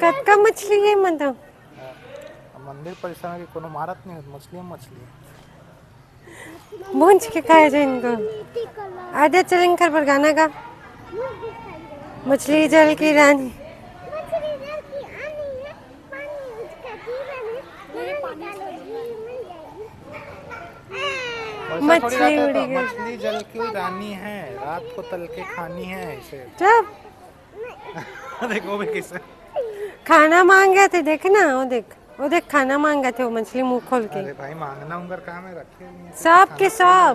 कटका मछली है मतलब मंदिर परिसर में कोनो मारत नहीं होती मछली भूंज के खाया जाए इनको। आजा चलेंगे घर पर गाना का मछली जल की रानी। मछली उड़ी गई। मछली जल की रानी है, रात को तल के खानी है इसे। जब देखो भी किसे खाना मांग गए थे, देख ना वो देख खाना मांग गए थे वो मछली मुंह खोल के। अरे भाई मांगना उंगर कहाँ में रखे नहीं है सब के सब।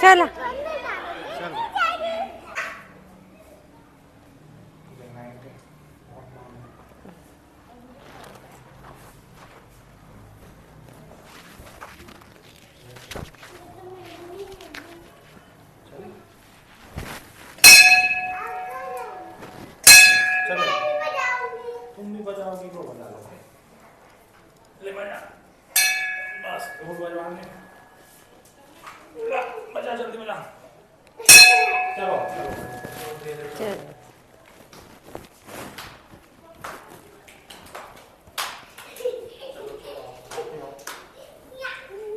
चलो तुम भी बजाओगी वो बजा लो। ले बजा बस वो बजवाने बजा जल्दी बजा। चलो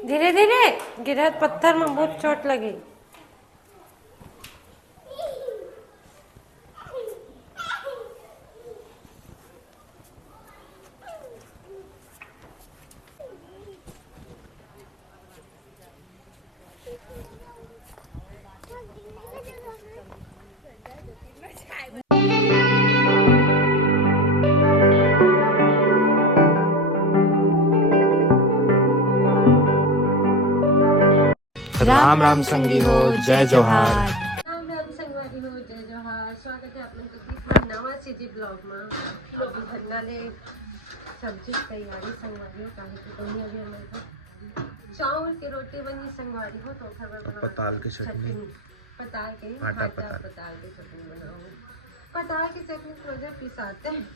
धीरे धीरे गिरा पत्थर में बहुत चोट लगी। राम राम संगी हो, जय जोहार। राम राम संगवारी हो, जय जोहार। स्वागत है आप लोगों का नवा सीजी ब्लॉग में। अभी भरना ले सब्जी तैयारी संगवारी हो काहे की बनी अभी हमारे को चावल की रोटी बनी संगवारी हो तो खबर बना पताल की चटनी पताल की पताल की चटनी बनाओ। पताल की चटनी को जब पिसाते हैं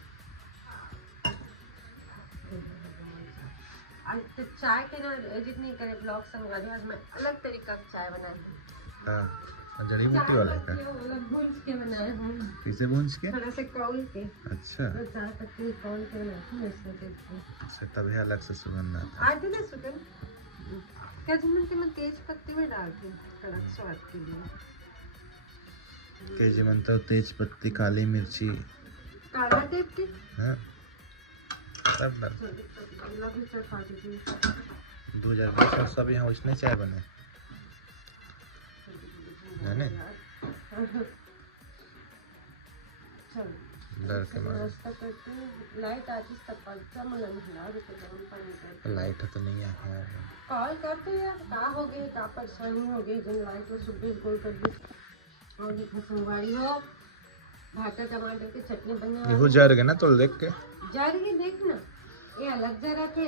आज तो चाय के ना एडिट नहीं करे ब्लॉग संगवारी। आज मैं अलग तरीका का चाय बनाई हूँ। हाँ, जड़ी बूटी वाला का भूंज के बनाए हूँ। किसे भूंज के? थोड़ा से कौल के। अच्छा चाय पत्ती कौल के बनाई हूँ इसमें से। अच्छा तभी अलग से सुगंध आता आज ना सुगंध क्या मिनट में तेज पत्ती में डालती हूँ कड़क स्वाद के लिए। के जी मनता तेज पत्ती काली मिर्ची काला टेप की हाँ सब डाल 2020 सब यहाँ उसने चाय बने है ना डर के मारे लाइट आती तब पक्का मन हिला दे तो गरम पानी कर लाइट तो नहीं है कॉल करते यार का हो गई का परेशानी हो गई जन लाइट को सुबह गोल कर दी और देखो संगवारी हो भाटा टमाटर की चटनी बना ये जर गए ना तो देख के जर के देखना ये अलग जरा थे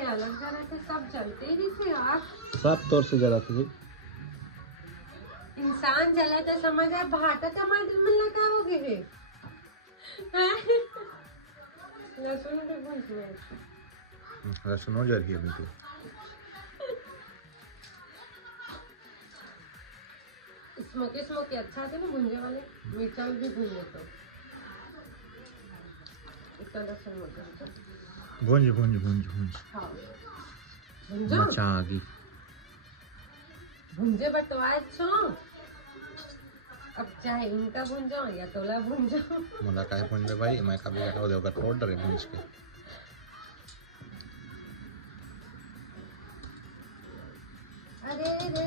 सब चलते ही थे आप सब तौर से जरा थे इंसान जला तो समझ आए भाटा टमाटर में लगा हो गए लहसुन के भूंज में लहसुन हो जर गया बिल्कुल स्मोकी अच्छा थे ना भुंजे वाले मिर्चा भी भूंजे तो इतना लहसुन मत भूंज हाँ भुंजो मचा आगी भुंजे बटवाए छो अब चाहे इनका भुंजो या तोला भुंजो मला काय भूंज भाई मैं कभी हटाओ देगा ऑर्डर है भूंज के अरे रे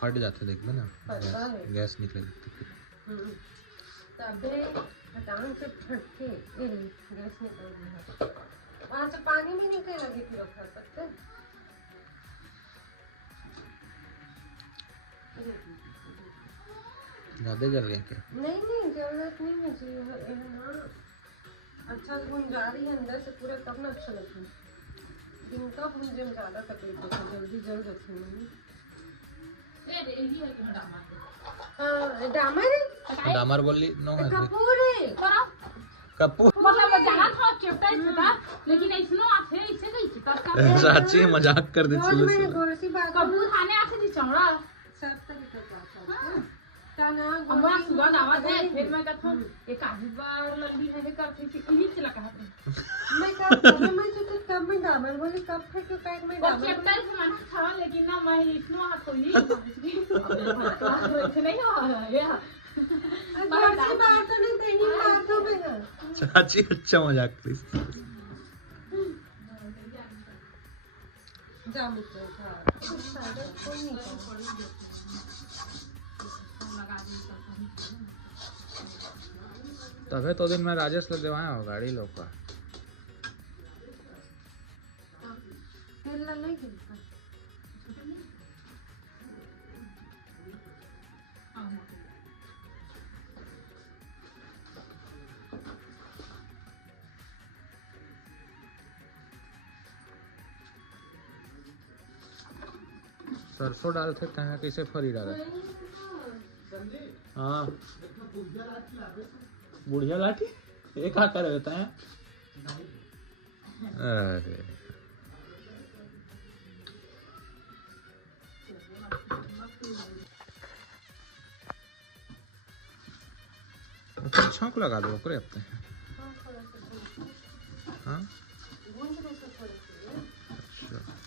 फट जाते देख में ना गैस निकले तबे हटान से फटके गैस निकल गया वहाँ से पानी में निकल लगी थी खा सकते ज्यादा जल गया क्या? नहीं जरूरत नहीं मुझे ना अच्छा भुंजा रही है अंदर से पूरा तब ना अच्छा लगता है दिन का भुंजे में ज़्यादा तकलीफ होती है जल्दी जल जाती है डामर बोली नो कपूर है कपूर मतलब जाना था चेप्टा था लेकिन इसनो आथे इसे कैसे करता सच्ची मजाक कर दे रोज मैंने गोरसी बात कपूर खाने आथे जी चौड़ा सब तरीका का का ना हमरा सुबह आवाज है फिर मैं कहता हूं एक आधी बार लंबी नहीं करती थी यही चला कहा मैं कब मैं तो कब में डामर बोले कब फिर तो पैक में और डामर चैप्टर से मना था लेकिन ना मैं इसनो हाथ कोई नहीं हो रहा है ऐसी बात तो नहीं तेरी बातों में है चाची अच्छा मजाक प्लीज जामुन तो था कुछ सादा कोई नहीं तबे तो दिन में राजेश लोग देवाया हो गाड़ी लोग का तेल नहीं गिरता सरसों डालते कहाँ कैसे फरी डाले हाँ बुढ़िया लाठी एक आकर होता है अरे छौंक लगा दो ओकरे अपने हाँ अच्छा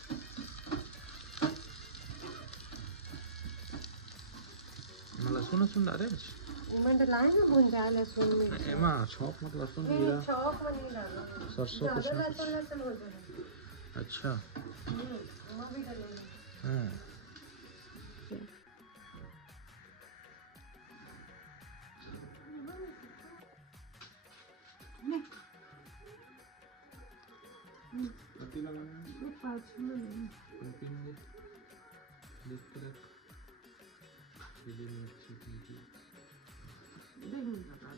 लहसुन लहसुन डाले मैं डलाए ना भुंजा लहसुन में एमा छौंक मत लहसुन नहीं जीरा चौक में नहीं डाला सरसों कुछ ज्यादा ना लहसुन लहसुन हो जाएगा अच्छा वो भी डालेंगे हाँ पत्ती लगाना है पाँच में पत्ती में देख कर मिर्ची की नहीं लगा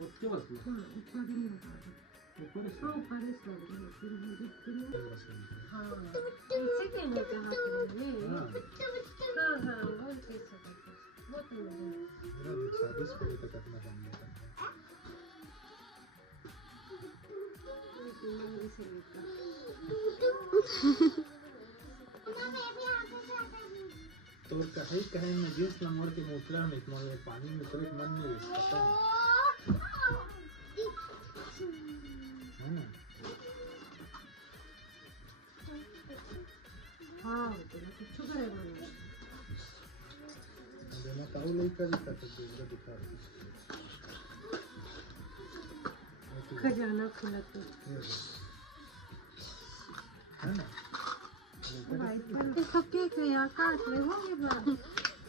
उसके बाद ऊपर नहीं लगा ऊपर से ऊपर से हाँ हाँ इसी के में कहा करेंगे हाँ हाँ वो चीज़ वो तो मेरा 40 को लेकर करना चाहिए तो कहीं कहीं में जिस नंबर के मोटरा में इतना पानी में तो एक मन में रहता है ना हाँ तो कुछ करेगा देना ताऊ नहीं कर सकते दिखा खजाना खुला तो है ना तो केक यहाँ काट ले हो ये बात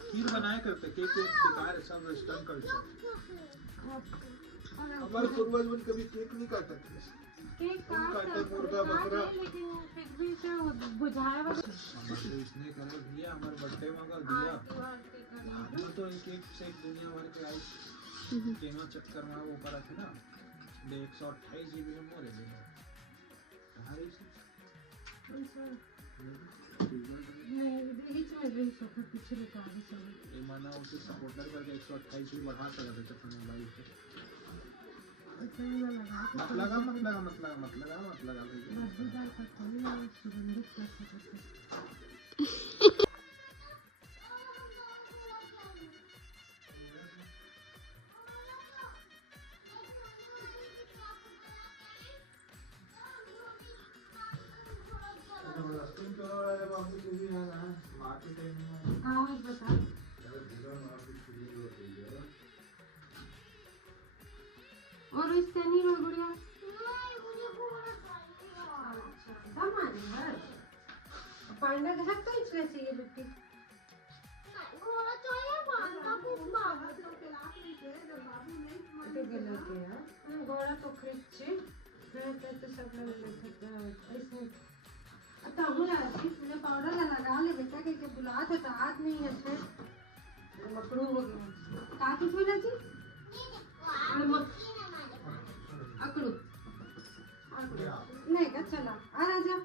खीर बनाए करते केक एक बेकार है सब वेस्टर्न कल्चर हमारे पूर्वज मन कभी केक नहीं काटा केक काटे मुर्गा बकरा लेकिन फिर भी से बुझाया हुआ हमारे इसने करे दिया हमारे बर्थडे में अगर दिया आदमी तो एक एक से एक दुनिया भर के आई केमा चक्कर में वो करा थे ना 128 जीबी में मोरे कहां नहीं बीच में भी सोफा पीछे लगा दे सब ये माना उसे सपोर्टर करके 128 जीबी बढ़ा सकते थे अपने मोबाइल पे मत लगा मजेदार का खाना सुगंधित कर सकते हाँ बता और इससे नहीं हो गुड़िया पांडा का हक इसलिए चाहिए बेटी घोड़ा तो खरीद तो सब लोग अच्छा बुला तुझे पाउडर लगा ले बेटा के बुला तो हाथ नहीं है अच्छे मकड़ू हो गया काकी कोई ना जी अकड़ू नहीं का चला आ राजा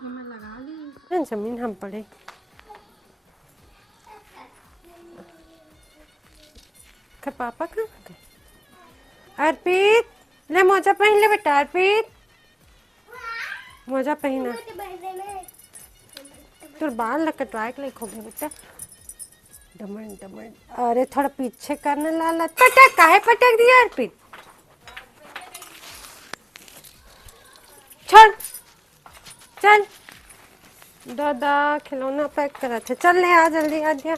हमें लगा ली जमीन हम पड़े का पापा कहाँ गए अर्पित ले मोजा पहन ले बेटा अर्पित मोजा पहना तो बाल ला कटवाए के लिए खो गए बेटा। डमन डमन, अरे थोड़ा पीछे करने लाला, पटक काहे पटक दिया अर्पित, छोड़ चल। दादा खिलौना पैक करा थे, चल ले आ जल्दी आ दिया।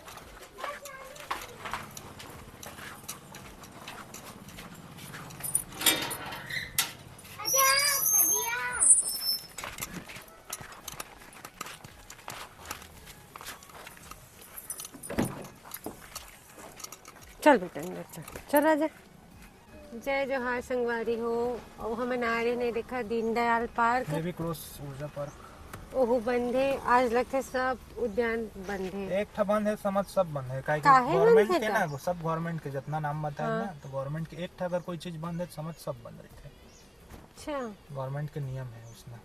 चल बेटा अंदर चल, चल आजा। जय जोहार संगवारी हो। और हम नारे ने देखा दीनदयाल पार्क, देवी क्रॉस ऊर्जा पार्क ओहू बंद है। आज लगते सब उद्यान बंद है। एक ठा बंद है, समझ सब बंद है। काहे काहे गवर्नमेंट बंद के है ना, सब गवर्नमेंट के जितना नाम बताए हाँ। ना, तो गवर्नमेंट के एक ठा अगर कोई चीज बंद है तो समझ सब बंद रहते हैं। अच्छा गवर्नमेंट के नियम है उसमें।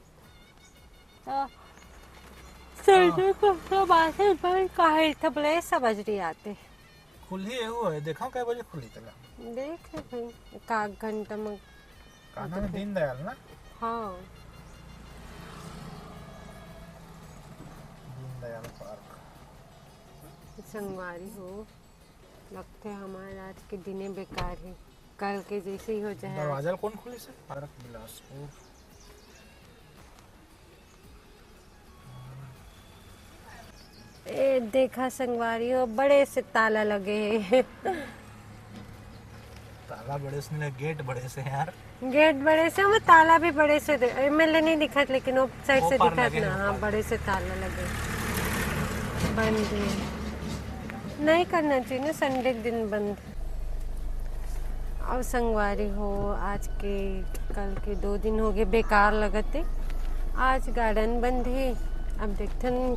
सरसों को सब आते पर काहे थबले समझ नहीं आते। खुली है वो है, देखा कै बजे खुली तला देख ले भाई का घंटा में काना में दीनदयाल ना, हाँ दीनदयाल पार्क। संगवारी हो। लगते हमारे आज के दिने बेकार है, कल के जैसे ही हो जाए। दरवाजा कौन खुली से? पार्क बिलासपुर। ए देखा संगवारी हो, बड़े से ताला लगे हैं। ताला बड़े से नहीं, गेट बड़े से यार। गेट बड़े से, वो ताला भी बड़े से। एमएलए नहीं दिखत, लेकिन वो साइड से ऊपर दिखत लगे ना। हैं, हाँ ऊपर। बड़े से ताला लगे, बंद है। नहीं करना चाहिए ना संडे के दिन बंद। अब संगवारी हो, आज के कल के 2 दिन हो गए बेकार लगते। आज गार्डन बंद है। अब देखते हैं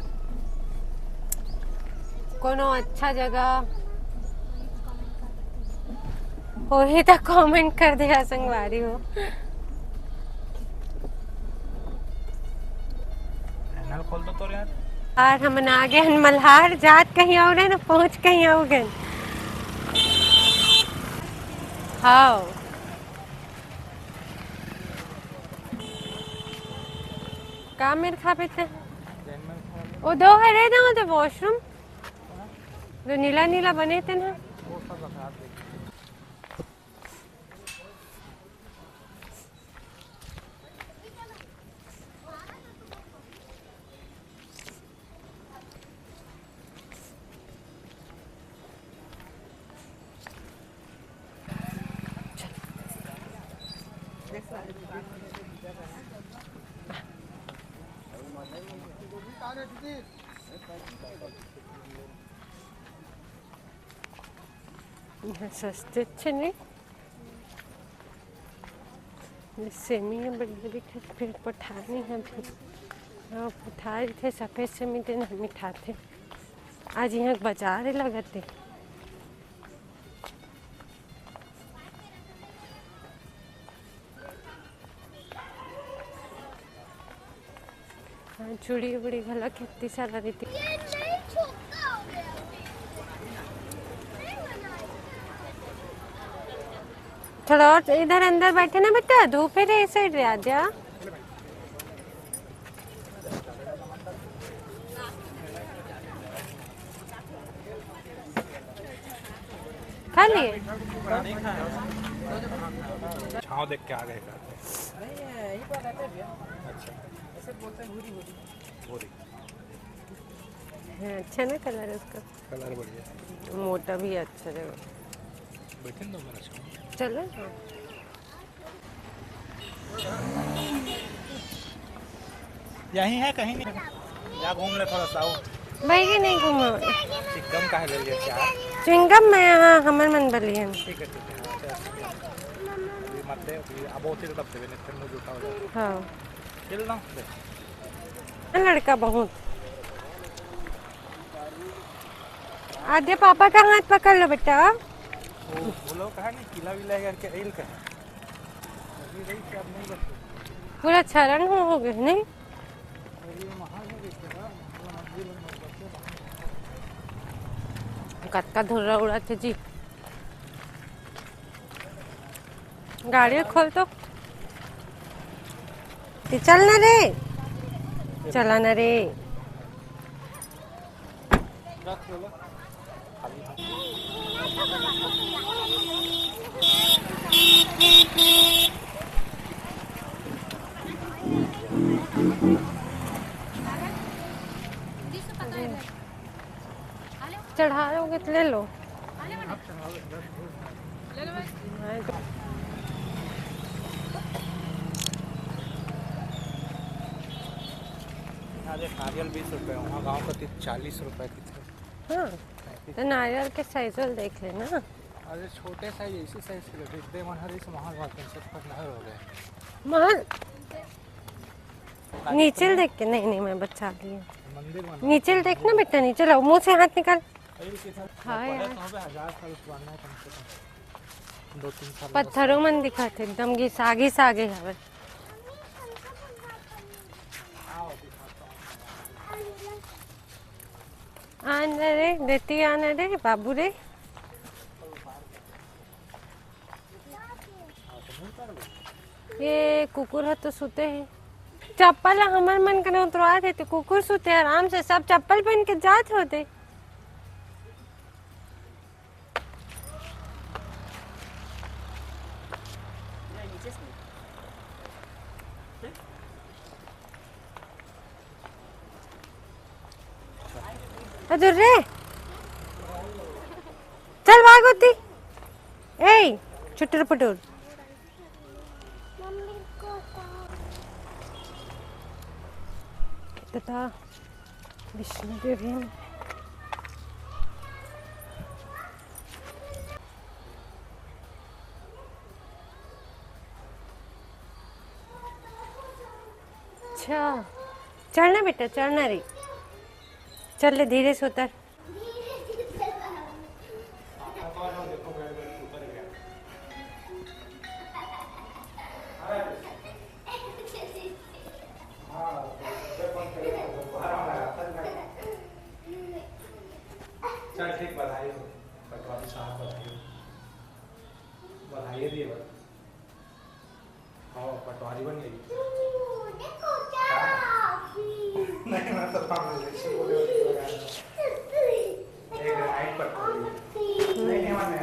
कोनो अच्छा जगह हो ही तो कमेंट कर दिया संगवारी हो। चैनल खोल दो तो यार। और हम आ गए मल्हार, जात कहीं और है ना, पहुंच कहीं और गए। हाँ का मेरे खा पे वो 2 है रे ना, तो वॉशरूम जो नीला नीला बने थे ना। वो सब रखा दे। यहाँ सस्ते अच्छे नहीं, सेमी बड़ी बड़ी फिर पठानी है। फिर हाँ पठाए थे सफ़ेद से मीठे ना मिठा थे। आज यहाँ बाजार लगते। हाँ चूड़ी उड़ी घला कितनी सारा रहती। थोड़ा और इधर अंदर बैठे ना बेटा, धूप है रे, इस साइड रे आ जा। खा लिए छाँव देख के आ गए का। अच्छा भूरी हाँ, अच्छा ना कलर है उसका, कलर बढ़िया। मोटा भी अच्छा है। बैठे ना मेरा छाँव। चलो यहीं है, कहीं नहीं। जा घूम ले थोड़ा सा। भाई के नहीं घूमा चिकन का है ले लिया चार। चिंगम में। हाँ हमर मन बलियन। ठीक है अभी मत दे, अभी अब होती तो तब देवे, नहीं फिर मुझे जूता हो जाएगा। हाँ चल ना दे। लड़का बहुत। आधे पापा का हाथ पकड़ लो बेटा। वो बोलो कहा नहीं, किला विला करके एल का अभी रही क्या नहीं बस। पूरा छरण हो गए नहीं। कत्ता धुर्रा उड़ा थे जी। गाड़ी खोल तो चल ना रे, चला ना रे। रख बोला खाली चढ़ा लोगे तो ले लो। नारियल 20 रुपए, वहाँ गाँव का 40 रुपए की थे। हाँ तो नारियल के साइज देख लेना। अरे छोटे साइज इसी साइज के दिखते मनहरी से महल बात नहर हो गए महल नीचे देख के नहीं मैं बचा ली मंदिर नीचे देखना बेटा, नीचे लाओ, मुंह से हाथ निकाल। हाँ यार 1000 साल पुराना है कम से कम 2-3 साल पत्थरों मन दिखाते एकदम घिसा आगे हवे। आने रे देती आने रे बाबू रे। ये कुकुर है तो सोते हैं। चप्पल हमारे मन करे उतरवा देते, कुकुर सोते आराम से, सब चप्पल पहन के जाते होते। अदर रे चल भाग होती ए चुटर पटूर। तथा विष्णु देवी अच्छा चढ़ना बेटा, चढ़ना रे, चल ले धीरे से उतर। चल ठीक, बधाई हो पटवारी साहब, बधाई दिए हाँ पटवारी बन गई। नहीं मैं तो बोले एक पटवारी नहीं मैंने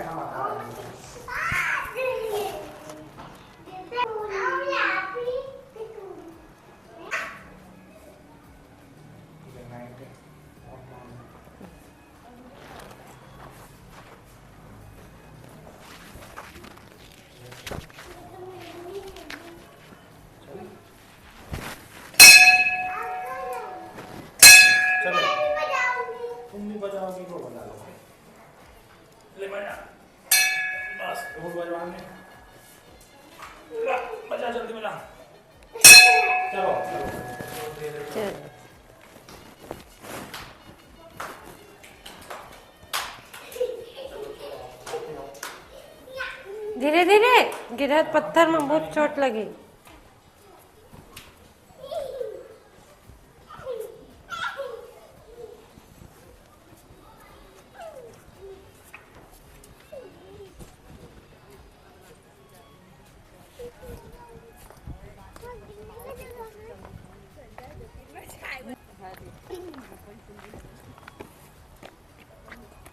बजाओगी वो बजा लो ले बजा बस वो बजवाने बजा जल्दी बजा चलो चलो धीरे धीरे गिरा, पत्थर में बहुत चोट लगी।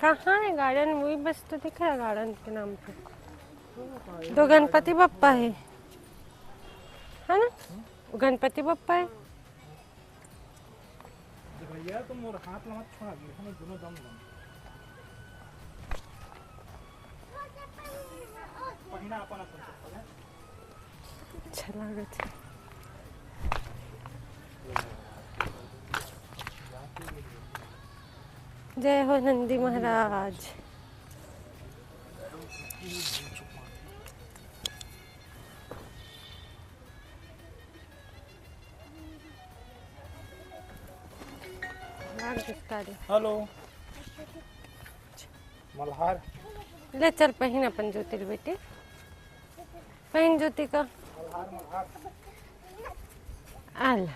कहाँ है गार्डन? वही बस तो दिख रहा है गार्डन के नाम पे। दो गणपति बप्पा है ना? गणपति बप्पा है। भैया तुम और हाथ मत छोड़ा, हमें दोनों दम पहिना अपन अपन अच्छा लागत है। जय हो नंदी महाराज। हेलो मल्हार ले चल पहन अपन ज्योति रे बेटे, पहन ज्योति का। आल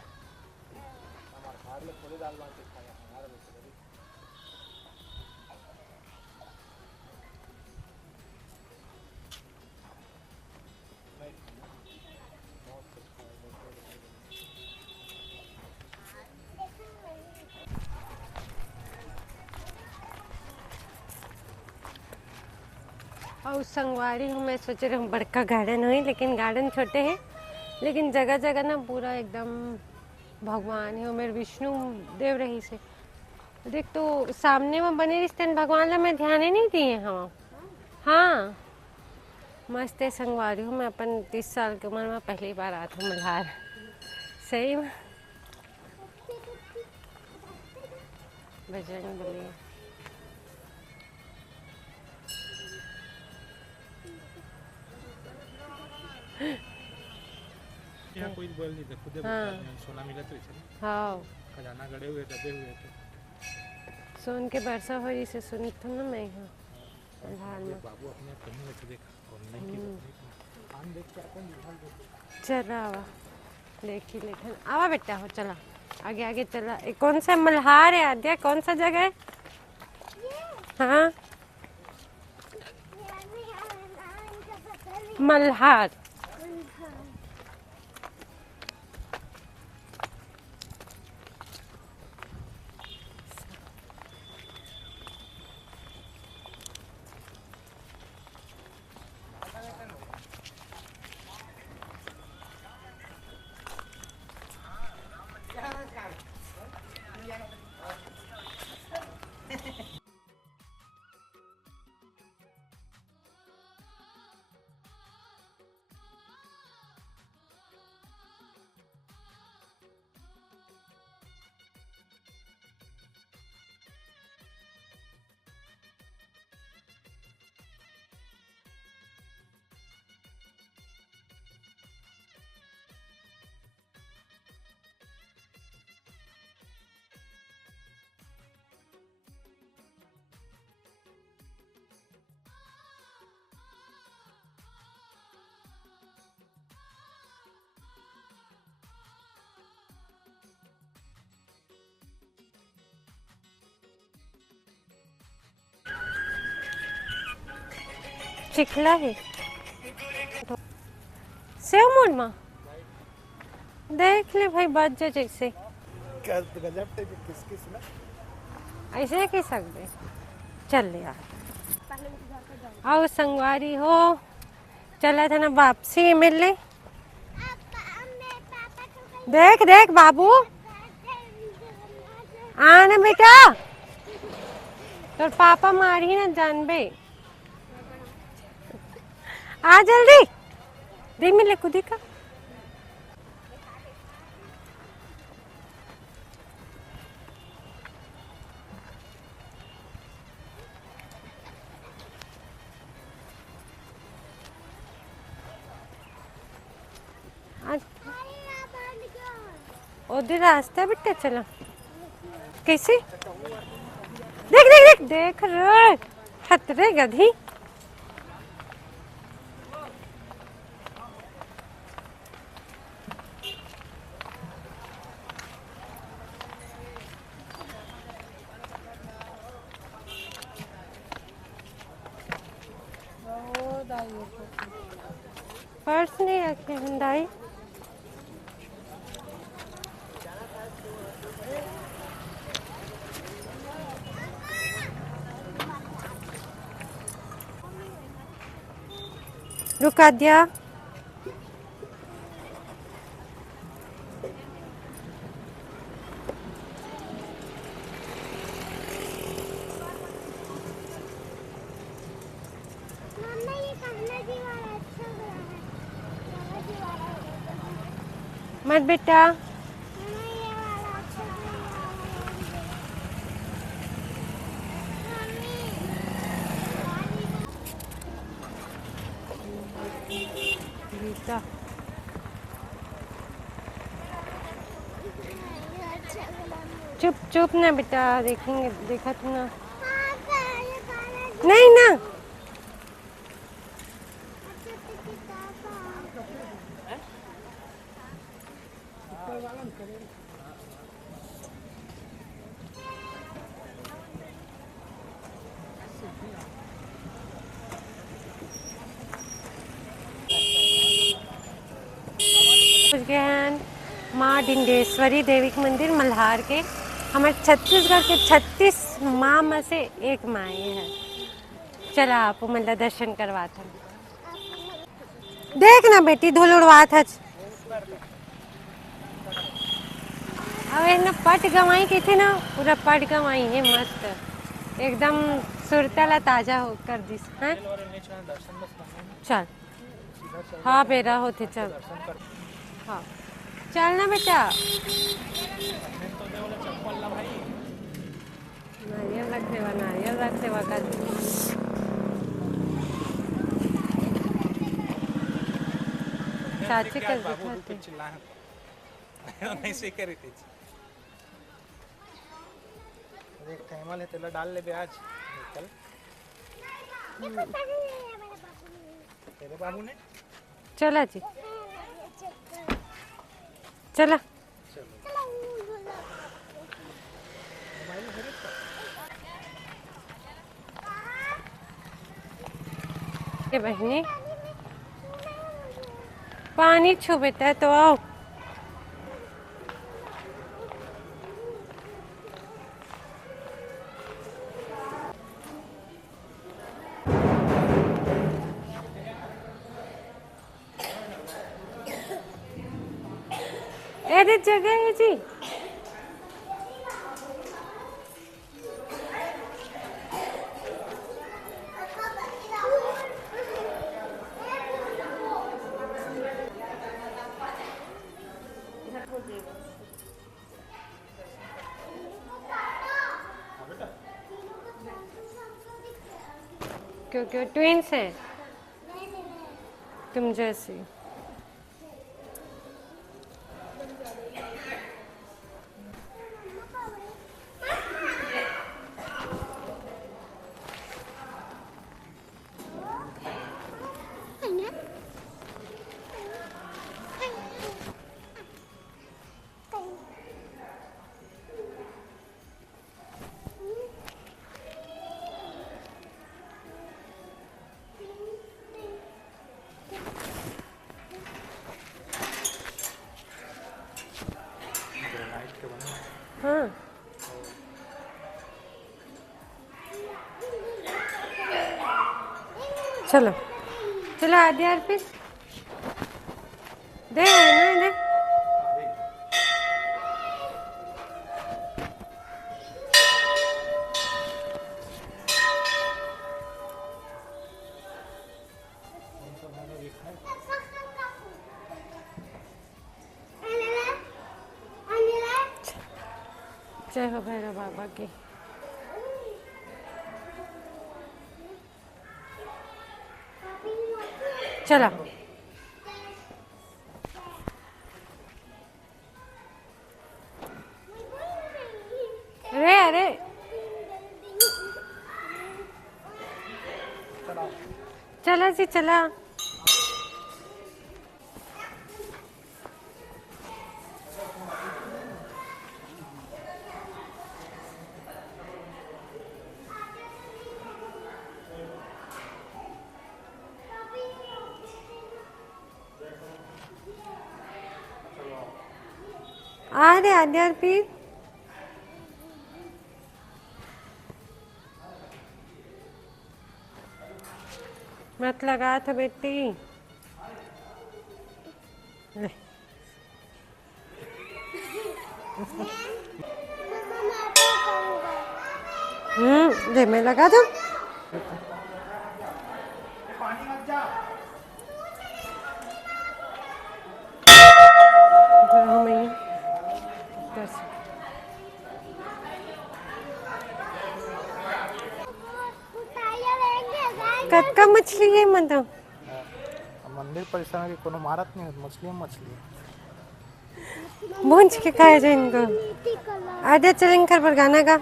और संगवारी हूँ मैं सोच रही हूँ बड़का गार्डन हुई, लेकिन गार्डन छोटे हैं, लेकिन जगह जगह ना पूरा एकदम भगवान है। मेरे विष्णु देव रही से देख तो सामने में बने रिश्ते भगवान ला मैं ध्यान ही नहीं दिए। हाँ हाँ मस्त है संगवारी हूँ मैं। अपन 30 साल की उम्र में पहली बार आती हूँ मल्हार, सही में। बजरंग बली यहाँ कोई बोल नहीं था, खुदे हाँ। बता रहे, सोना मिला तो इसे हाँ खजाना गड़े हुए दबे हुए थे। सोन के वर्षा हो से सुनी थी ना मैं यहाँ मल्हार में। बाबू अपने कहीं में देखा और नहीं की आम देख के आता है। चल रहा आवा देखी लेकिन आवा बेटा हो चला आगे आगे चला। कौन सा मल्हार है आद्या, कौन सा जगह है? हाँ मल्हार। चिखला है सेव मोड़ में देख ले भाई बात जो जैसे गजब टाइप किस ना ऐसे कह सकते। चल यार आओ संगवारी हो, चला था ना वापसी मिल ले। देख देख बाबू आना बेटा, तो पापा मारी ना जानबे। आ जल्दी देख मिले कुदी का। उधर रास्ता बेटा चला कैसे देख देख देख देख रे खतरे गधी। पर्स नहीं रखे हुंडाई। रुका दिया मत बेटा। गीता चुप चुप ना बेटा, देखेंगे देखा तू ना। नहीं ना ज्ञान माँ डिंडेश्वरी देवी के मंदिर मल्हार के। हमारे छत्तीसगढ़ के 36 माँ में से एक माँ ये है। चला आप मतलब दर्शन करवाते हैं। देख ना बेटी धूल उड़वात है। अब एक ना पट गवाई की थी ना, पूरा पट गवाई है मस्त एकदम सुरतला ताजा हो कर दी है। चल हाँ बेरा होते चल। हाँ चल ना बेटा। नारियल रख सेवा कर। चाची कर नहीं सीख रही थी। एक थैमल है तेला डाल ले ब्याज चल। तेरे बाबू ने चला जी चला। ये बहनी पानी छू बेटा तो आओ। अरे जगह है जी। क्योंकि ट्विंस हैं तुम जैसी। हाँ चलो चलो आदि यार फिर दे ना दे। जय हो भैरव बाबा की। चलो अरे अरे चला जी चला। आ रहे आद्यार पीर। मत लगा था बेटी। दे मैं लगा दूं। कटका मछली है मतलब मंदिर परिसर में कोनो मारत नहीं मछली भूंज के खाया जाए इनको। आधा चलेंगे घर पर गाना का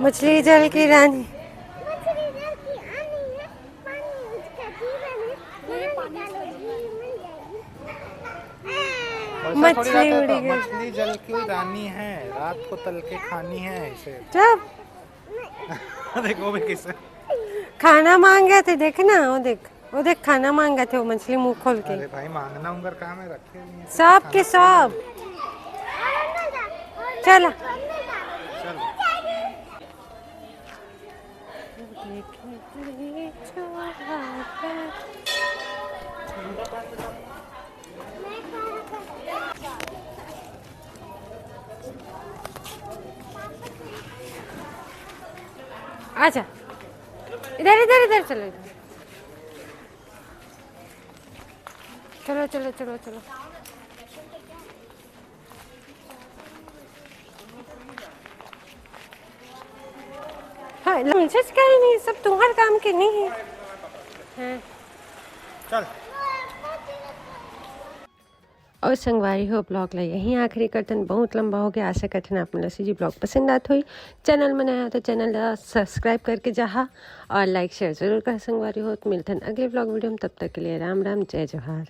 मछली जल की रानी। मछली उड़ी गई। मछली जल की रानी है रात को तल के खानी है इसे। जब देखो भी किसे खाना मांग गए थे देख ना वो देख खाना मांग गए थे वो मछली मुंह खोल के। अरे भाई मांगना उंगर कहाँ में रखे नहीं है सब के सब। चलो आजा इधर इधर इधर चलो इधर चलो चलो चलो चलो हाँ मुझे कहीं नहीं सब तुम्हारे काम के नहीं है हाँ। चल और संगवारी हो ब्लॉग ला यहीं आखिरी करतन बहुत लंबा हो गया आशा करते हैं आपने लसी जी ब्लॉग पसंद आत हुई चैनल में नया तो चैनल सब्सक्राइब करके जहा और लाइक शेयर जरूर कर संगवारी हो तो मिलते हैं अगले ब्लॉग वीडियो में तब तक के लिए राम राम जय जोहार